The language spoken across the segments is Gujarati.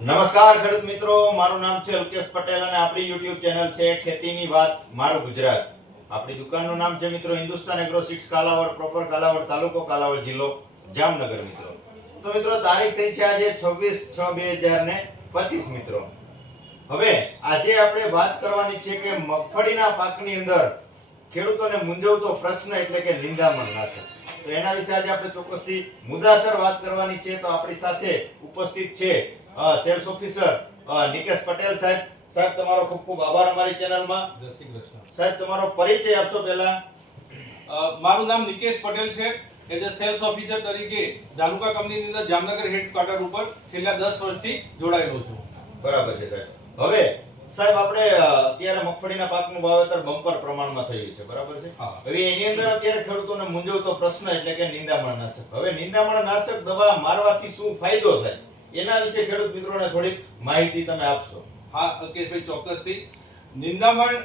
નમસ્કાર ખેડૂત મિત્રો, મારું નામ છે અલ્કેશ પટેલ અને આપણી YouTube ચેનલ છે ખેતીની વાત મારું ગુજરાત. આપણી દુકાનનું નામ છે મિત્રો હિન્દુસ્તાન એગ્રો 6 કાલાવડ, પ્રોપર કાલાવડ તાલુકો, કાલાવડ જિલ્લો, જામનગર મિત્રો. તો મિત્રો તારીખ થઈ છે આજે 26/6/2025 મિત્રો. હવે આજે આપણે વાત કરવાની છે કે મગફળીના પાકની અંદર ખેડૂતોને મૂંઝવતો પ્રશ્ન એટલે કે નિંદામણ નાશક. તો એના વિશે આજે આપણે ચોક્કસથી મુદ્દાસર વાત કરવાની છે. તો આપણી સાથે ઉપસ્થિત છે સેલ્સ ઓફિસર નિકેશ પટેલ સાહેબ. સાહેબ તમારો ખૂબ ખૂબ આભાર અમારી ચેનલમાં. જય શ્રી કૃષ્ણ. સાહેબ તમારો પરિચય આપશો પહેલા? મારું નામ નિકેશ પટેલ છે. એઝ અ સેલ્સ ઓફિસર તરીકે ધાનુકા કંપનીની અંદર જામનગર હેડક્વાર્ટર ઉપર છેલ્લા 10 વર્ષથી જોડાયેલો છું. બરાબર છે સાહેબ. હવે સાહેબ આપણે અત્યારે મગફળીના પાકનું વાવેતર બમ્પર પ્રમાણમાં થયું છે, બરાબર છે? હવે એની અંદર અત્યારે ખેડૂતોને મૂંઝવતો પ્રશ્ન એટલે કે નિંદામણ નાશક. હવે નિંદામણ નાશક દવા મારવાથી શું ફાયદો થાય એના વિશે ખેડૂત મિત્રોને થોડીક માહિતી તમે આપશો. હા અલ્કેશભાઈ, ચોક્કસથી. નિંદામણ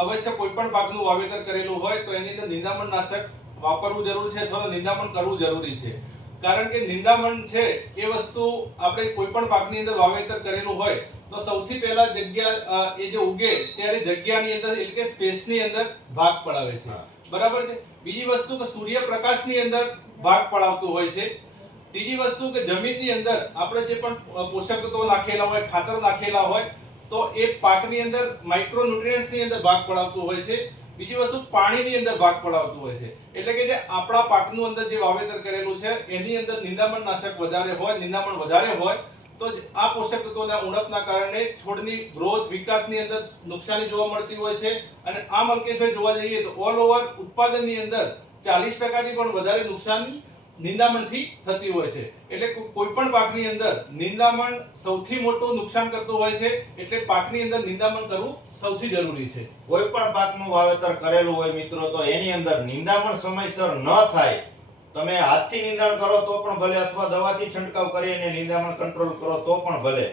અવશ્ય કોઈ પણ પાકનું વાવેતર કરેલું હોય તો એની અંદર નિંદામણ નાશક વાપરવું જરૂરી છે અથવા નિંદામણ કરવું જરૂરી છે. કારણ કે નિંદામણ છે એ વસ્તુ આપણે કોઈ પણ પાકની અંદર વાવેતર કરેલું હોય તો સૌથી પહેલા જગ્યા એ જે ઉગે ત્યારે જગ્યાની અંદર એટલે કે સ્પેસની અંદર ભાગ પડાવે છે, બરાબર છે. બીજી વસ્તુ કે સૂર્યપ્રકાશની અંદર ભાગ પડાવતું હોય છે. ત્રીજી વસ્તુ કે જમીનની અંદર આપણે જે પણ પોષક તત્વો નાખેલા હોય, ખાતર નાખેલા હોય તો એ પાકની અંદર માઇક્રોન્યુટ્રિયન્ટ્સની અંદર ભાગ પડાવતું હોય છે. બીજી વસ્તુ પાણીની અંદર ભાગ પડાવતું હોય છે. એટલે કે જે આપણા પાકનું અંદર જે વાવેતર કરેલું છે એની અંદર નિંદામણ નાશક વધારે હોય, નિંદામણ વધારે હોય તો આ પોષક તત્વોના ઉણપના કારણે છોડની ગ્રોથ, વિકાસની અંદર નુકસાની જોવા મળતી હોય છે. અને આમ અંકેશભાઈ જોવા જઈએ તો ઓલ ઓવર ઉત્પાદનની અંદર 40% પણ વધારે નુકસાની નિંદામણથી થતી હોય છે. એટલે કોઈ પણ પાકની અંદર નિંદામણ સૌથી મોટું નુકસાન કરતું હોય છે. એટલે પાકની અંદર નિંદામણ કરવું સૌથી જરૂરી છે. કોઈ પણ પાકનું વાવેતર કરેલું હોય મિત્રો તો એની અંદર નિંદામણ સમયસર ન થાય, તમે હાથથી નિંદાણ કરો તો પણ ભલે અથવા દવાથી છંટકાવ કરીને નિંદામણ કંટ્રોલ કરો તો પણ ભલે,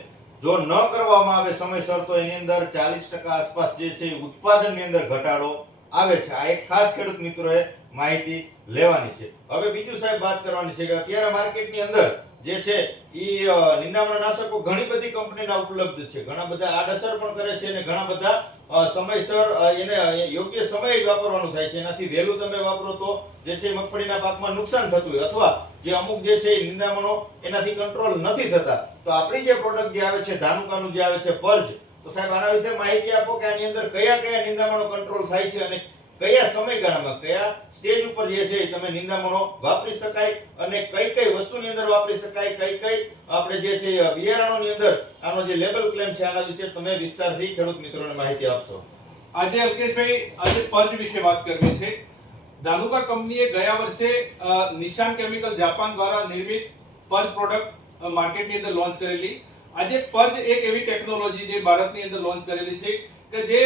જો ન કરવામાં આવે સમયસર તો એની અંદર 40% આસપાસ જે છે ઉત્પાદનની અંદર ઘટાડો આવે છે. આ એક ખાસ ખેડૂત મિત્રોએ માહિતી લેવાની છે. હવે બીજું સાહેબ વાત કરવાની છે કે અત્યારે માર્કેટની અંદર જે છે ઈ નિંદામણ નાશકો ઘણી બધી કંપનીના ઉપલબ્ધ છે. ઘણા બધા આડઅસર પણ કરે છે અને ઘણા બધા સમયસર એને યોગ્ય સમયે જ વાપરવાનું થાય છે. એનાથી વહેલું તમે વાપરો તો જે છે મગફળીના પાકમાં નુકસાન થતું હોય અથવા જે અમુક જે છે નિંદામણો એનાથી કંટ્રોલ નથી થતા. તો આપણી જે પ્રોડક્ટ જે આવે છે ધાનુકાનું જે આવે છે પર્જ, તો સાહેબ આના વિશે માહિતી આપો કે આની અંદર કયા કયા નિંદામણો કંટ્રોલ થાય છે અને કયા સમયગાળામાં કયા સ્ટેજ ઉપર જે છે તમે નિંદામણો વાપરી શકાય અને કઈ કઈ વસ્તુની અંદર વાપરી શકાય, કઈ કઈ આપણે જે છે બિયારણોની અંદર આનો જે લેબલ ક્લેમ છે આના વિશે તમે વિસ્તારથી ખેડૂત મિત્રોને માહિતી આપશો. આજે અલ્કેશભાઈ આજે પર્જ વિશે વાત કરવી છે. ધાનુકા કંપનીએ ગયા વર્ષે નિશાન કેમિકલ જાપાન દ્વારા નિર્મિત પર્જ પ્રોડક્ટ માર્કેટની અંદર લોન્ચ કરેલી. આજે પર્જ એક એવી ટેકનોલોજી જે ભારતની અંદર લોન્ચ કરેલી છે કે જે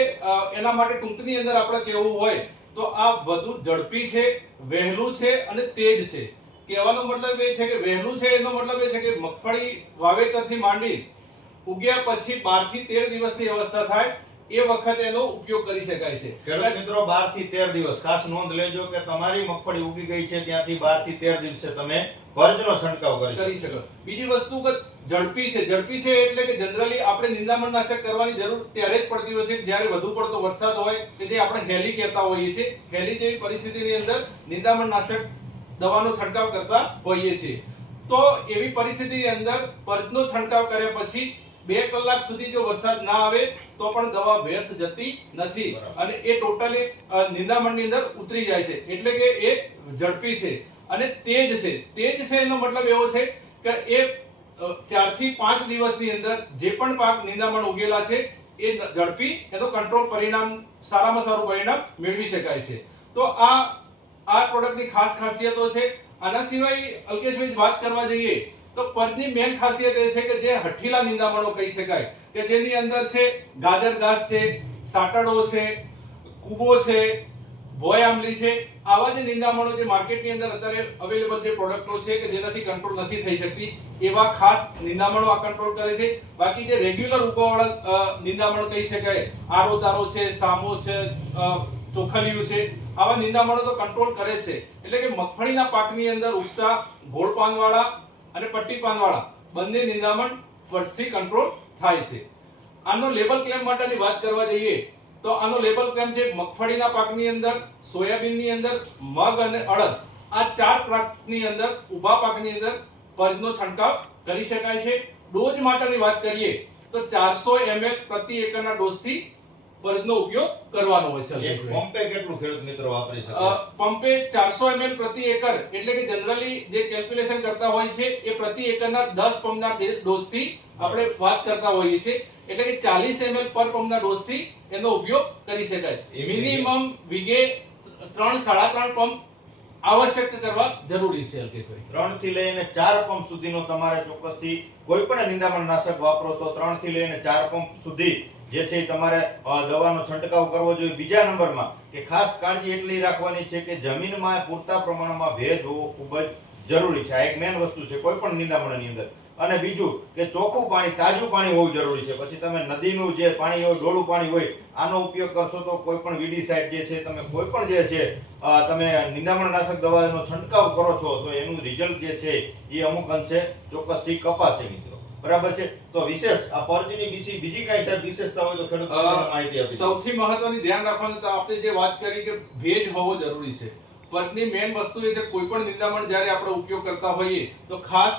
એના માટે ટૂંકની અંદર આપણે કહેવું હોય તો આ વધુ ઝડપી છે, વહેલું છે અને તેજ છે. કહેવાનો મતલબ એ છે કે વહેલું છે એનો મતલબ એ છે કે મગફળી વાવેતરથી માંડી ઉગ્યા પછી 12 થી 13 દિવસની અવસ્થા થાય એ વખતે એનો ઉપયોગ કરી શકાય છે. ખેડૂત મિત્રો 12 થી 13 દિવસ ખાસ નોંધ લેજો કે તમારી મગફળી ઉગી ગઈ છે ત્યાંથી 12 થી 13 દિવસે તમે પર્જનો છંટકાવ કરી શકો. બીજી વસ્તુ કે ઝડપી છે. ઝડપી છે એટલે કે જનરલી આપણે નિંદામણ નાશક કરવાની જરૂર ત્યારે જ પડતી હોય છે જ્યારે વધુ પડતો વરસાદ હોય કે જે આપણે હેલી કહેતા હોઈએ છીએ. હેલી જેવી પરિસ્થિતિની અંદર નિંદામણ નાશક દવાનો છંટકાવ કરતા હોઈએ છીએ. તો એવી પરિસ્થિતિની અંદર પર્જનો છંટકાવ કર્યા પછી 2 કલાક સુધી જો વરસાદ ના આવે તો પણ દવા વ્યર્થ જતી નથી અને એ ટોટલી નિંદામણની અંદર ઉતરી જાય છે. એટલે કે એ ઝડપી છે અને તેજ છે. તેજ છે એનો મતલબ એવો છે કે એ 4 થી 5 દિવસની અંદર જે પણ પાક નિંદામણ ઉગેલા છે એ ઝડપી એનો કંટ્રોલ પરિણામ સારામાં સારું પરિણામ મેળવી શકાય છે. તો આ પ્રોડક્ટની ખાસ ખાસિયતો છે. આના સિવાય અલ્કેશભાઈ વાત કરવા જઈએ તો પર્જની મેન ખાસિયત એ છે કે જે હઠીલા નિંદામણો કહી શકાય કે જેની અંદર છે ગાજર ઘાસ છે, સાટડો છે, કુબો છે, ભોય આંબલી છે. આવા જે નિંદામણો જે માર્કેટની અંદર અત્યારે અવેલેબલ જે પ્રોડક્ટો છે કે જેનાથી કંટ્રોલ નથી થઈ શકતી એવા ખાસ નિંદામણો આ કંટ્રોલ કરે છે. બાકી જે રેગ્યુલર ઉગવાવાળા નિંદામણ કહી શકાય, આરો તારો છે, સામો છે, ચોખલિયું છે, આવા નિંદામણો તો કંટ્રોલ કરે છે. એટલે કે મગફળીના પાકની અંદર ઉગતા ગોળ પાનવાળા અને પટ્ટી પાનવાળા બંને નિંદામણ પરથી કંટ્રોલ થાય છે. આનો લેબલ ક્લેમ માટેની વાત કરવા જઈએ તો આનો લેબલ ક્લેમ છે મગફળીના પાકની અંદર, સોયાબીનની અંદર, મગ અને અડદ આ 4 પાકની અંદર, ઊભા પાકની અંદર પરજનો છંટકાવ કરી શકાય છે. ડોઝ માટેની વાત કરીએ તો 400 ml પ્રતિ એકરના ડોઝથી પરજનો ઉપયોગ કરવાનો હોય છે. એક પંપે કેટલું ખેડૂત મિત્રો વાપરી શકે? પંપે 400 ml પ્રતિ એકર એટલે કે જનરલી જે કેલ્ક્યુલેશન કરતા હોય છે એ પ્રતિ એકરના 10 પંપના ડોઝથી આપણે વાત કરતા હોઈએ છીએ, એટલે કે 40 ml પર પંપના ડોઝથી એનો ઉપયોગ કરી શકાય. મિનિમમ વીઘે 3-3.5 પંપ આવશ્યક કરવા જરૂરી છે અલ્કેશભાઈ. 3 થી લઈને 4 પંપ સુધીનો તમારે ચોક્કસથી કોઈ પણ નિંદામણ નાશક વાપરો તો 3 થી લઈને 4 પંપ સુધી જે છે તમારે દવાનો છંટકાવ કરવો જોઈએ. બીજા નંબરમાં કે ખાસ કાળજી એટલી રાખવાની છે કે જમીનમાં પૂરતા પ્રમાણમાં ભેજ હોવો ખૂબ જ જરૂરી છે. આ એક મેઇન વસ્તુ છે કોઈ પણ નિંદામણની અંદર. અને બીજું કે ચોખ્ખું પાણી, તાજું પાણી હોવું જરૂરી છે. પછી તમે નદીનું જે પાણી હોય, ડોળું પાણી હોય, આનો ઉપયોગ કરશો તો કોઈ પણ વીડીસાઇડ જે છે, તમે કોઈ પણ જે છે તમે નિંદામણ નાશક દવાનો છંટકાવ કરો છો તો એનું રિઝલ્ટ જે છે એ અમુક અંશે ચોક્કસથી કપાશે મિત્રો. બરાબર છે. તો વિશેષ આ પરજીની બીજી કઈ સાહેબ વિશેષતા હોય તો ખેડૂત મિત્રોને માહિતી આપી. સૌથી મહત્વની ધ્યાન રાખવાનું તો આપણે જે વાત કરી કે ભેજ હોવો જરૂરી છે. પરજની મેઇન વસ્તુ એ છે કોઈ પણ નિંદામણ જ્યારે આપણે ઉપયોગ કરતા હોઈએ તો ખાસ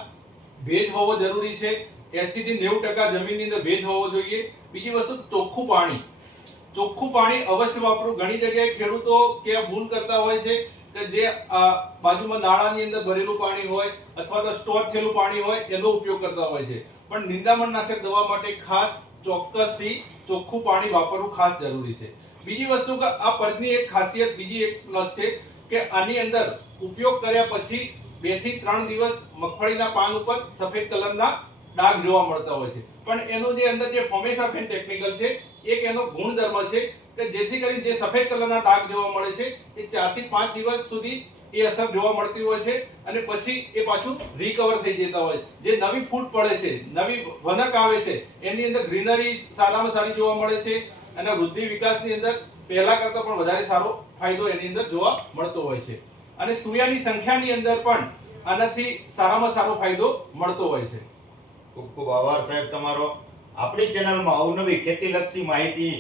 ભેજ હોવો જરૂરી છે. 80 થી 90% જમીનની અંદર ભેજ હોવો જોઈએ. બીજી વસ્તુ ચોખ્ખું પાણી. ચોખ્ખું પાણી અવશ્ય વાપરવું. ઘણી જગ્યાએ ખેડૂતો કે ભૂલ કરતા હોય છે કે જે બાજુમાં નાળાની અંદર ભરેલું પાણી હોય અથવા તો સ્ટોર થયેલું પાણી હોય એનો ઉપયોગ કરતા હોય છે. પણ નિંદામણ નાશક દવા માટે ખાસ ચોક્કસથી ચોખ્ખું પાણી વાપરવું ખાસ જરૂરી છે. બીજી વસ્તુ કે આ પરજની એક ખાસિયત, બીજી એક પ્લસ છે કે આની અંદર ઉપયોગ કર્યા પછી 2 થી 3 દિવસ મગફળીના પાન ઉપર સફેદ કલરના ડાઘ જોવા મળતા હોય છે. પણ એનો જે અંદર જે ફોમેસાફેન ટેકનિકલ છે એક એનો ગુણધર્મ છે કે જેથી કરી જે સફેદ કલરના ડાઘ જોવા મળે છે એ 4 થી 5 દિવસ સુધી એ અસર જોવા મળતી હોય છે અને પછી એ પાછું રિકવર થઈ જતા હોય છે. જે નવી ફૂટ પડે છે, નવી વનક આવે છે એની અંદર ગ્રીનરી સારામાં સારી જોવા મળે છે અને વૃદ્ધિ વિકાસની અંદર પહેલા કરતા પણ વધારે સારો ફાયદો એની અંદર જોવા મળતો હોય છે. અને સૂયાની સંખ્યાની અંદર પણ આનાથી સારામાં સારો ફાયદો મળતો હોય છે. ખૂબ ખૂબ આભાર સાહેબ તમારો. આપણી ચેનલમાં અવનવી ખેતીલક્ષી માહિતી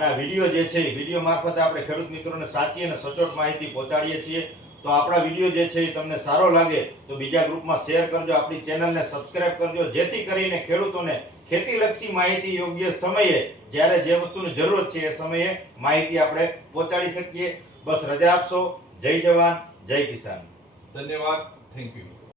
ના વિડીયો જે છે વિડીયો મારફતે આપણે ખેડૂત મિત્રોને સાચી અને સચોટ માહિતી પહોંચાડીએ છીએ. તો આપણા વિડીયો જે છે એ તમને સારો લાગે તો બીજા ગ્રુપમાં શેર કરજો, આપણી ચેનલને સબસ્ક્રાઇબ કરજો, જેથી કરીને ખેડૂતોને ખેતીલક્ષી માહિતી યોગ્ય સમયે જ્યારે જે વસ્તુની જરૂરત છે એ સમયે માહિતી આપણે પહોંચાડી શકીએ. બસ રજા આપશો. જય જવાન, જય કિસાન. ધન્યવાદ. Thank you.